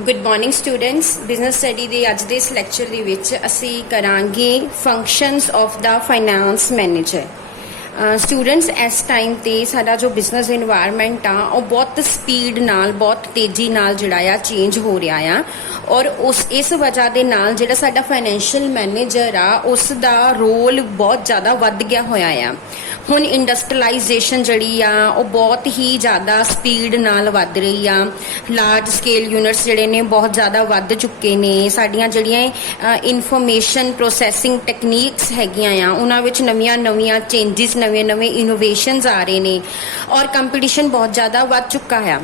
Good morning students. Business study के अज के इस लैक्चर के विच असी करांगे functions of the finance manager. Students इस टाइम ते साडा जो बिजनेस इन्वायरमेंट आ वो बहुत स्पीड नाल बहुत तेजी नाल जिहड़ा चेंज हो रहा आ और उस इस वजह के नाल जिहड़ा साडा फाइनैंशियल मैनेजर आ उसका रोल बहुत ज़्यादा वध गया होया आ। हुण इंडस्ट्रियलाइजेशन जिहड़ी आ वो बहुत ही ज़्यादा स्पीड नाल वध रही आ। लार्ज स्केल यूनिट्स जिहड़े ने बहुत ज़्यादा वध चुके ने। साडियां जिहड़ियां इनफॉर्मेशन प्रोसैसिंग टैक्नीक्स हैगियां आ उन्हां विच नवीं नवीं चेंजिस नवे नवे इनोवेशनस आ रहे ने और कंपीटिशन बहुत ज़्यादा वध चुका है।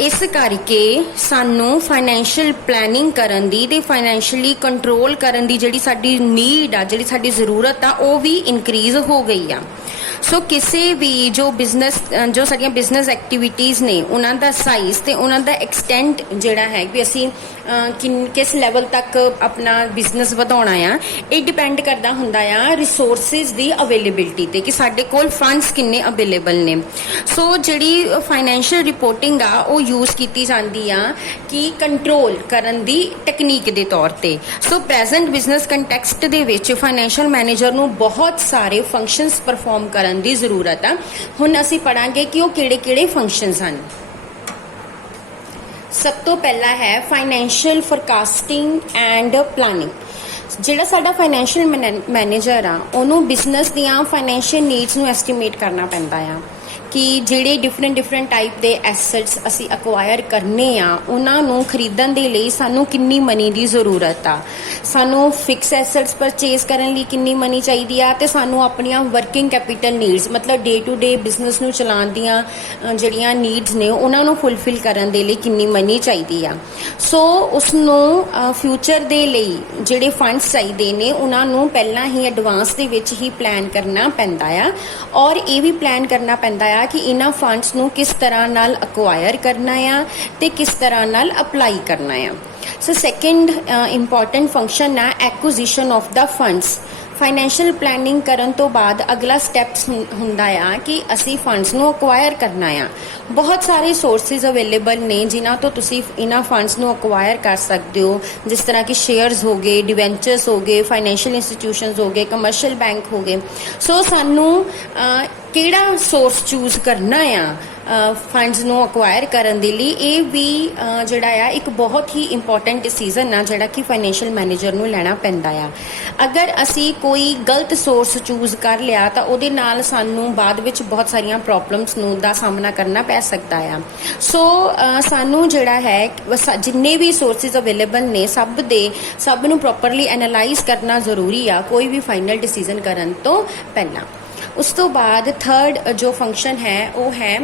इस करके सानू फाइनैंशियल प्लैनिंग करन दी ते फाइनैंशियली कंट्रोल करन दी जिहड़ी साडी नीड आ जिहड़ी साडी ज़रूरत आ वो भी इनक्रीज़ हो गई आ। सो किसी भी जो साडियां बिजनेस एक्टिविटीज़ ने उन्हां दा साइज़ ते उन्हां दा एक्सटेंट जिहड़ा है कि असीं किस लैवल तक अपना बिजनेस वधाउणा आ ये डिपेंड करदा हुंदा आ रिसोर्सिस दी अवेलेबिलिटी ते कि साडे कोल फंड्स किन्ने अवेलेबल ने। सो जिहड़ी फाइनैंशियल रिपोर्टिंग आ वो यूज़ कीती जांदी आ कि कंट्रोल करन दी टैक्नीक दे तौर ते। सो प्रेजेंट बिजनेस कंटैक्सट दे विच फाइनैंशियल मैनेजर नूं बहुत सारे फंक्शनस परफॉर्म करन दी जरूरत आ। हुण असीं पढ़ांगे कि वो किहड़े-किहड़े फंक्शनस हन। सब तो पहला है फाइनैंशियल फोरकास्टिंग एंड प्लानिंग। जिहड़ा साडा फाइनैंशियल मैनेजर आ उन्होंने बिजनेस दियां फाइनैंशियल नीड्स नूं एस्टीमेट करना पैंदा आ कि जिहड़े डिफरेंट टाइप दे एसैट्स असी अक्वायर करने आ उन्हां नूं खरीदण दे लई सानू किन्नी मनी दी जरूरत आ। सानू फिक्स एसैट्स परचेज करन लई किन्नी मनी चाहीदी आ ते सानू अपनियां वर्किंग कैपिटल नीड्स मतलब डे टू डे बिजनेस नूं चलाउण दियां जिहड़ियां नीड्स ने उन्हां नूं फुलफिल करन दे लई किन्नी मनी चाहीदी आ। सो उसनूं फ्यूचर दे लई जिहड़े फंड्स चाहीदे ने उन्हां नूं पहिलां ही एडवांस दे विच ही प्लान करना पैंदा आ और ये भी प्लान करना पैंदा आ कि इन्हां फंड्स नूं किस तरह नाल अक्वायर करना आ ते किस तरह नाल अप्लाई करना आ। सो सैकेंड इंपॉर्टेंट फंक्शन आ acquisition of the funds. Financial planning करन तो बाद अगला स्टैप्स हुंदा आ कि असी फंड्स नूं अक्वायर करना आ। बहुत सारे सोर्सिस अवेलेबल ने जिन्हां तो तुसी इन्हां फंड्स नूं अक्वायर कर सकते हो, जिस तरह कि शेयर्स हो गए, डिवेंचर्स हो गए, फाइनैंशियल इंस्टीट्यूशनस हो गए, कमर्शियल बैंक हो गए। सो सानू किहड़ा सोर्स चूज करना आ फंड्स नूं अक्वायर करन दे लई ये भी जिहड़ा आ एक बहुत ही इंपॉर्टेंट डिसीजन आ जिहड़ा कि फाइनैंशियल मैनेजर नूं लैना पैंदा आ। अगर असी कोई गलत सोर्स चूज कर लिया तो उहदे नाल सानू बाद विच बहुत सारियां प्रॉब्लम्स नूं दा सामना करना पै सकदा आ। सो सानू जिहड़ा है जिन्ने भी सोर्सिस अवेलेबल ने सब नूं प्रॉपरली एनालाइज करना जरूरी आ कोई भी फाइनल डिसीजन करन तो पहला। उस तो बाद थर्ड जो फंक्शन है वो है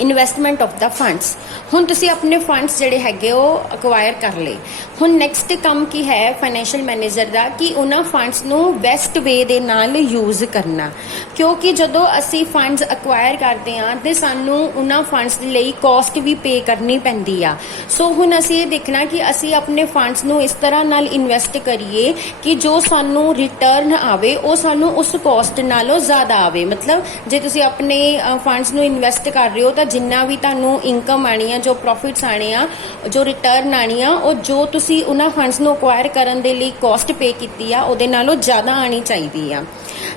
इन्वेस्टमेंट ऑफ द फंड्स। हुण तुसी अपने फंड्स जिहड़े हैगे वो अक्वायर कर ले। हुण नैक्सट काम की है फाइनैंशियल मैनेजर दा कि उन्हां फंड्स नूं बेस्ट वे दे नाल यूज़ करना, क्योंकि जदों असी फंड्स अक्वायर करते हैं तो सानू उन्हां फंड्स दे लई कॉस्ट भी पे करनी पैंदी आ। सो हुण असी ये देखना कि असी अपने फंड्स नूं इस तरह नाल इन्वेस्ट करिए कि जो सानू रिटर्न आवे वो सानू उस कॉस्ट नालों ज़्यादा आवे। मतलब जे तुसी अपने फंड्स नूं इन्वेस्ट कर रहे हो तो जिन्ना भी तुहानू इनकम आनी आ, जो प्रॉफिट्स आने आ, जो रिटर्न आनी आ, और जो तुसी उन्हां फंड्स नूं अक्वायर करन दे लई कॉस्ट पे कीती आ उहदे नालों ज़्यादा आनी चाहिदी आ।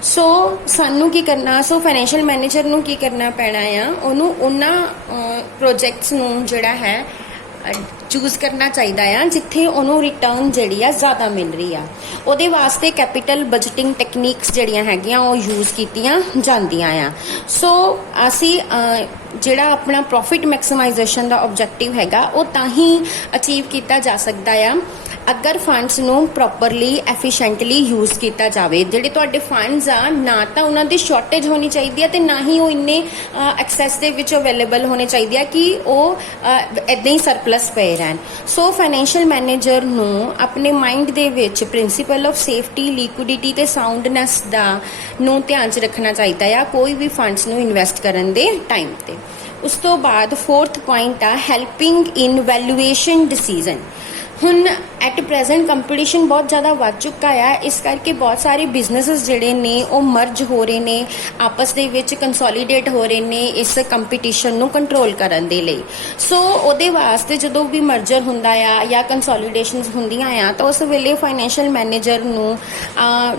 सो सानू की करना, सो फाइनैंशियल मैनेजर नूं की करना पैना आ, उहनूं उन्हां प्रोजैक्ट्स नूं जिहड़ा है चूज करना चाहिदा आ जिथे उन्होंने रिटर्न जिहड़ी आ ज़्यादा मिल रही आ। उहदे वास्ते कैपिटल बजटिंग टैक्नीक्स जिहड़ियां हैगियां वो यूज़ कीतियां जांदियां आ। सो असी जिहड़ा अपना प्रॉफिट मैक्सिमाइजेशन का ऑब्जेक्टिव हैगा वो तां ही अचीव किया जा सकता है अगर फंड्स नूं प्रॉपरली एफिशिएंटली यूज़ किया जाए। जिहड़े तुहाडे फंड्स आ ना तो उन्हां दी शॉर्टेज होनी चाहिए ते ना ही वो इन्ने एक्सैस दे विच अवेलेबल होने चाहिए कि वो इदां ही सरप्लस पे रहन। सो फाइनैंशियल मैनेजर नूं अपने mind they which principal of safety, liquidity ते साउंडनैस दा नूं ध्यान च रखना चाहिए आ कोई भी फंड्स नूं इन्वेस्ट करन दे टाइम ते। उस तो बाद फोर्थ पॉइंट आ हैल्पिंग इन वैल्यूएशन डिसीजन। ਹੁਣ ਐਟ ਪ੍ਰੈਜ਼ੈਂਟ ਕੰਪੀਟੀਸ਼ਨ ਬਹੁਤ ਜ਼ਿਆਦਾ ਵੱਧ ਚੁੱਕਾ ਆ, ਇਸ ਕਰਕੇ ਬਹੁਤ ਸਾਰੇ ਬਿਜ਼ਨੈਸਸ ਜਿਹੜੇ ਨੇ ਉਹ ਮਰਜ ਹੋ ਰਹੇ ਨੇ, ਆਪਸ ਦੇ ਵਿੱਚ ਕੰਸੋਲੀਡੇਟ ਹੋ ਰਹੇ ਨੇ ਇਸ ਕੰਪੀਟੀਸ਼ਨ ਨੂੰ ਕੰਟਰੋਲ ਕਰਨ ਦੇ ਲਈ। ਸੋ ਉਹਦੇ ਵਾਸਤੇ ਜਦੋਂ ਵੀ ਮਰਜਰ ਹੁੰਦਾ ਆ ਜਾਂ ਕੰਸੋਲੀਡੇਸ਼ਨਸ ਹੁੰਦੀਆਂ ਆ ਤਾਂ ਉਸ ਵੇਲੇ ਫਾਈਨੈਂਸ਼ੀਅਲ ਮੈਨੇਜਰ ਨੂੰ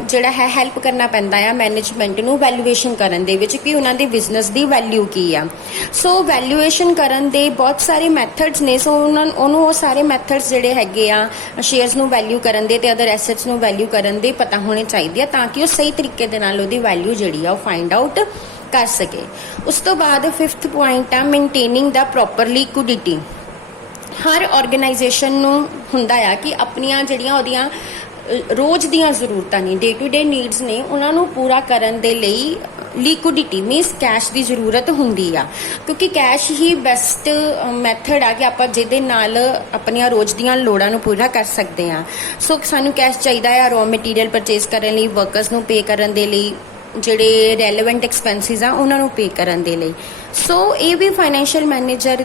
ਜਿਹੜਾ ਹੈ ਹੈਲਪ ਕਰਨਾ ਪੈਂਦਾ ਆ ਮੈਨੇਜਮੈਂਟ ਨੂੰ ਵੈਲੂਏਸ਼ਨ ਕਰਨ ਦੇ ਵਿੱਚ ਕਿ ਉਹਨਾਂ ਦੇ ਬਿਜ਼ਨਸ ਦੀ ਵੈਲਿਊ ਕੀ ਆ। ਸੋ ਵੈਲੂਏਸ਼ਨ ਕਰਨ ਦੇ ਬਹੁਤ ਸਾਰੇ ਮੈਥਡਸ ਨੇ, ਸੋ ਉਹਨੂੰ ਉਹ ਸਾਰੇ ਮੈਥਡਸ ਜਿਹੜੇ ਹੈਗੇ ਆ ਸ਼ੇਅਰਸ ਨੂੰ ਵੈਲਿਊ ਕਰਨ ਦੇ ਤੇ ਅਦਰ ਐਸੈਟਸ ਨੂੰ ਵੈਲਿਊ ਕਰਨ ਦੇ ਪਤਾ ਹੋਣੇ ਚਾਹੀਦੇ ਆ ਤਾਂ ਕਿ ਉਹ ਸਹੀ ਤਰੀਕੇ ਦੇ ਨਾਲ ਉਹਦੀ ਵੈਲਿਊ ਜਿਹੜੀ ਆ ਉਹ ਫਾਈਂਡ ਆਊਟ ਕਰ ਸਕੇ। ਉਸ ਤੋਂ ਬਾਅਦ 5th ਪੁਆਇੰਟ ਆ ਮੇਨਟੇਨਿੰਗ ਦਾ ਪ੍ਰੋਪਰ ਲਿਕੁਇਡਿਟੀ। ਹਰ ਆਰਗੇਨਾਈਜੇਸ਼ਨ ਨੂੰ ਹੁੰਦਾ ਆ ਕਿ ਆਪਣੀਆਂ ਜਿਹੜੀਆਂ ਉਹਦੀਆਂ ਰੋਜ਼ ਦੀਆਂ ਜ਼ਰੂਰਤਾਂ ਨੇ, ਡੇ ਟੂ ਡੇ ਨੀਡਸ ਨੇ, ਉਹਨਾਂ ਨੂੰ ਪੂਰਾ ਕਰਨ ਦੇ ਲਈ ਲਿਕੁਇਡਿਟੀ ਮੀਨਸ ਕੈਸ਼ ਦੀ ਜ਼ਰੂਰਤ ਹੁੰਦੀ ਆ, ਕਿਉਂਕਿ ਕੈਸ਼ ਹੀ ਬੈਸਟ ਮੈਥਡ ਆ ਕਿ ਆਪਾਂ ਜਿਹਦੇ ਨਾਲ ਆਪਣੀਆਂ ਰੋਜ਼ ਦੀਆਂ ਲੋੜਾਂ ਨੂੰ ਪੂਰਾ ਕਰ ਸਕਦੇ ਆ। ਸੋ ਸਾਨੂੰ ਕੈਸ਼ ਚਾਹੀਦਾ ਆ ਰॉ ਮਟੀਰੀਅਲ ਪਰਚੇਸ ਕਰਨ ਲਈ, ਵਰਕਰਸ ਨੂੰ ਪੇ ਕਰਨ ਦੇ ਲਈ, ਜਿਹੜੇ ਰੈਲੇਵੈਂਟ ਐਕਸਪੈਂਸਿਸ ਆ ਉਹਨਾਂ ਨੂੰ ਪੇ ਕਰਨ ਦੇ ਲਈ। ਸੋ ਇਹ ਵੀ ਫਾਈਨੈਂਸ਼ੀਅਲ ਮੈਨੇਜਰ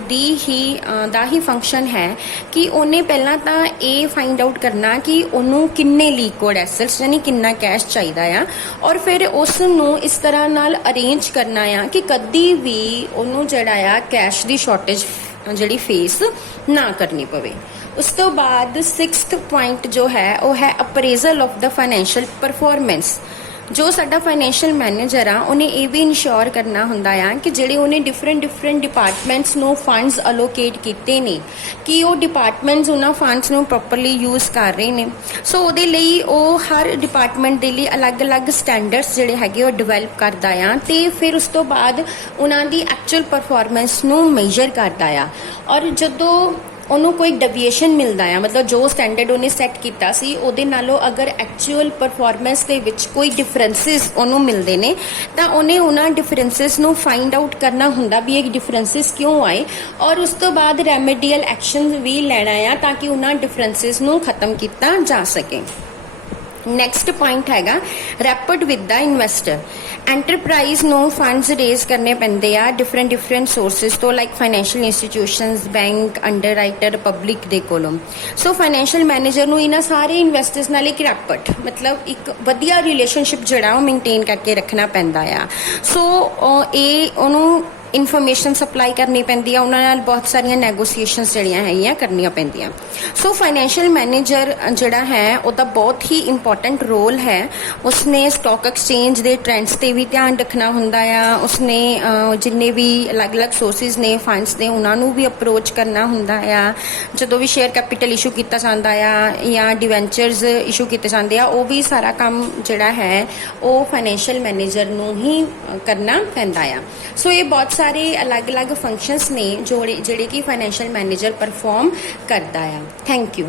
ਦਾ ਹੀ ਫੰਕਸ਼ਨ ਹੈ ਕਿ ਉਹਨੇ ਪਹਿਲਾਂ ਤਾਂ ਇਹ ਫਾਈਂਡ ਆਊਟ ਕਰਨਾ ਕਿ ਉਹਨੂੰ ਕਿੰਨੇ ਲਿਕੁਇਡ ਐਸੈਟਸ ਯਾਨੀ ਕਿੰਨਾ ਕੈਸ਼ ਚਾਹੀਦਾ ਆ, ਔਰ ਫਿਰ ਉਸ ਨੂੰ ਇਸ ਤਰ੍ਹਾਂ ਨਾਲ ਅਰੇਂਜ ਕਰਨਾ ਆ ਕਿ ਕਦੀ ਵੀ ਉਹਨੂੰ ਜਿਹੜਾ ਆ ਕੈਸ਼ ਦੀ ਸ਼ਾਰਟੇਜ ਜਿਹੜੀ ਫੇਸ ਨਾ ਕਰਨੀ ਪਵੇ। ਉਸ ਤੋਂ ਬਾਅਦ 6th ਪੁਆਇੰਟ ਜੋ ਹੈ ਉਹ ਹੈ appraisal of the financial performance. ਜੋ ਸਾਡਾ ਫਾਈਨੈਂਸ਼ੀਅਲ ਮੈਨੇਜਰ ਆ ਉਹਨੇ ਇਹ ਵੀ ਇਨਸ਼ੋਰ ਕਰਨਾ ਹੁੰਦਾ ਆ ਕਿ ਜਿਹੜੇ ਉਹਨੇ ਡਿਫਰੈਂਟ ਡਿਪਾਰਟਮੈਂਟਸ ਨੂੰ ਫੰਡਸ ਅਲੋਕੇਟ ਕੀਤੇ ਨੇ ਕਿ ਉਹ ਡਿਪਾਰਟਮੈਂਟਸ ਉਹਨਾਂ ਫੰਡਸ ਨੂੰ ਪ੍ਰੋਪਰਲੀ ਯੂਜ਼ ਕਰ ਰਹੇ ਨੇ। ਸੋ ਉਹਦੇ ਲਈ ਉਹ ਹਰ ਡਿਪਾਰਟਮੈਂਟ ਦੇ ਲਈ ਅਲੱਗ-ਅਲੱਗ ਸਟੈਂਡਰਡਸ ਜਿਹੜੇ ਹੈਗੇ ਉਹ ਡਿਵੈਲਪ ਕਰਦਾ ਆ ਤੇ ਫਿਰ ਉਸ ਤੋਂ ਬਾਅਦ ਉਹਨਾਂ ਦੀ ਐਕਚੁਅਲ ਪਰਫਾਰਮੈਂਸ ਨੂੰ ਮੇਜਰ ਕਰਦਾ ਆ। ਔਰ ਜਦੋਂ ਉਹਨੂੰ ਕੋਈ ਡੈਵੀਏਸ਼ਨ ਮਿਲਦਾ ਆ, ਮਤਲਬ ਜੋ ਸਟੈਂਡਰਡ ਉਹਨੇ ਸੈੱਟ ਕੀਤਾ ਸੀ ਉਹਦੇ ਨਾਲੋਂ ਅਗਰ ਐਕਚੁਅਲ ਪਰਫਾਰਮੈਂਸ ਦੇ ਵਿੱਚ ਕੋਈ ਡਿਫਰੈਂਸਿਸ ਉਹਨੂੰ ਮਿਲਦੇ ਨੇ ਤਾਂ ਉਹਨੇ ਉਹਨਾਂ ਡਿਫਰੈਂਸਿਸ ਨੂੰ ਫਾਈਂਡ ਆਊਟ ਕਰਨਾ ਹੁੰਦਾ ਵੀ ਇਹ ਡਿਫਰੈਂਸਿਸ ਕਿਉਂ ਆਏ, ਔਰ ਉਸ ਤੋਂ ਬਾਅਦ ਰੈਮੀਡੀਅਲ ਐਕਸ਼ਨ ਵੀ ਲੈਣਾ ਆ ਤਾਂ ਕਿ ਉਹਨਾਂ ਡਿਫਰੈਂਸਿਸ ਨੂੰ ਖਤਮ ਕੀਤਾ ਜਾ ਸਕੇ। ਨੈਕਸਟ ਪੁਆਇੰਟ ਹੈਗਾ rapid with the investor. Enterprise ਨੂੰ ਫੰਡਸ ਰੇਜ਼ ਕਰਨੇ ਪੈਂਦੇ ਆ ਡਿਫਰੈਂਟ ਸੋਰਸਿਸ ਤੋਂ, like financial institutions, bank, underwriter, public ਦੇ ਕੋਲੋਂ। ਸੋ ਫਾਈਨੈਂਸ਼ੀਅਲ ਮੈਨੇਜਰ ਨੂੰ ਇਹਨਾਂ ਸਾਰੇ ਇਨਵੈਸਟਰਸ ਨਾਲ ਇੱਕ ਰੈਪਿਡ ਮਤਲਬ ਇੱਕ ਵਧੀਆ ਰਿਲੇਸ਼ਨਸ਼ਿਪ ਜਿਹੜਾ ਉਹ ਮੇਨਟੇਨ ਕਰਕੇ ਰੱਖਣਾ ਪੈਂਦਾ ਆ। ਸੋ ਇਹ ਉਹਨੂੰ ਇਨਫੋਰਮੇਸ਼ਨ ਸਪਲਾਈ ਕਰਨੀ ਪੈਂਦੀ ਆ, ਉਹਨਾਂ ਨਾਲ ਬਹੁਤ ਸਾਰੀਆਂ ਨੈਗੋਸੀਏਸ਼ਨਸ ਜਿਹੜੀਆਂ ਹੈਗੀਆਂ ਕਰਨੀਆਂ ਪੈਂਦੀਆਂ। ਸੋ ਫਾਈਨੈਂਸ਼ੀਅਲ ਮੈਨੇਜਰ ਜਿਹੜਾ ਹੈ ਉਹਦਾ ਬਹੁਤ ਹੀ ਇੰਪੋਰਟੈਂਟ ਰੋਲ ਹੈ। ਉਸਨੇ ਸਟਾਕ ਐਕਸਚੇਂਜ ਦੇ ਟ੍ਰੈਂਡਸ ਤੇ ਵੀ ਧਿਆਨ ਰੱਖਣਾ ਹੁੰਦਾ ਆ, ਉਸਨੇ ਜਿੰਨੇ ਵੀ ਅਲੱਗ-ਅਲੱਗ ਸੋਰਸਿਸ ਨੇ ਫੰਡਸ ਦੇ ਉਹਨਾਂ ਨੂੰ ਵੀ ਅਪਰੋਚ ਕਰਨਾ ਹੁੰਦਾ ਆ। ਜਦੋਂ ਵੀ ਸ਼ੇਅਰ ਕੈਪੀਟਲ ਇਸ਼ੂ ਕੀਤਾ ਜਾਂਦਾ ਆ ਜਾਂ ਡਿਵੈਂਚਰਸ ਇਸ਼ੂ ਕੀਤੇ ਜਾਂਦੇ ਆ, ਉਹ ਵੀ ਸਾਰਾ ਕੰਮ ਜਿਹੜਾ ਹੈ ਉਹ ਫਾਈਨੈਂਸ਼ੀਅਲ ਮੈਨੇਜਰ ਨੂੰ ਹੀ ਕਰਨਾ ਪੈਂਦਾ ਆ। ਸੋ ਇਹ ਬਹੁਤ ਸਾਰੇ ਅਲੱਗ-ਅਲੱਗ ਫੰਕਸ਼ਨਸ ਨੇ ਜਿਹੜੇ ਕਿ ਫਾਈਨੈਂਸ਼ੀਅਲ ਮੈਨੇਜਰ ਪਰਫਾਰਮ ਕਰਦਾ ਆ। Thank you.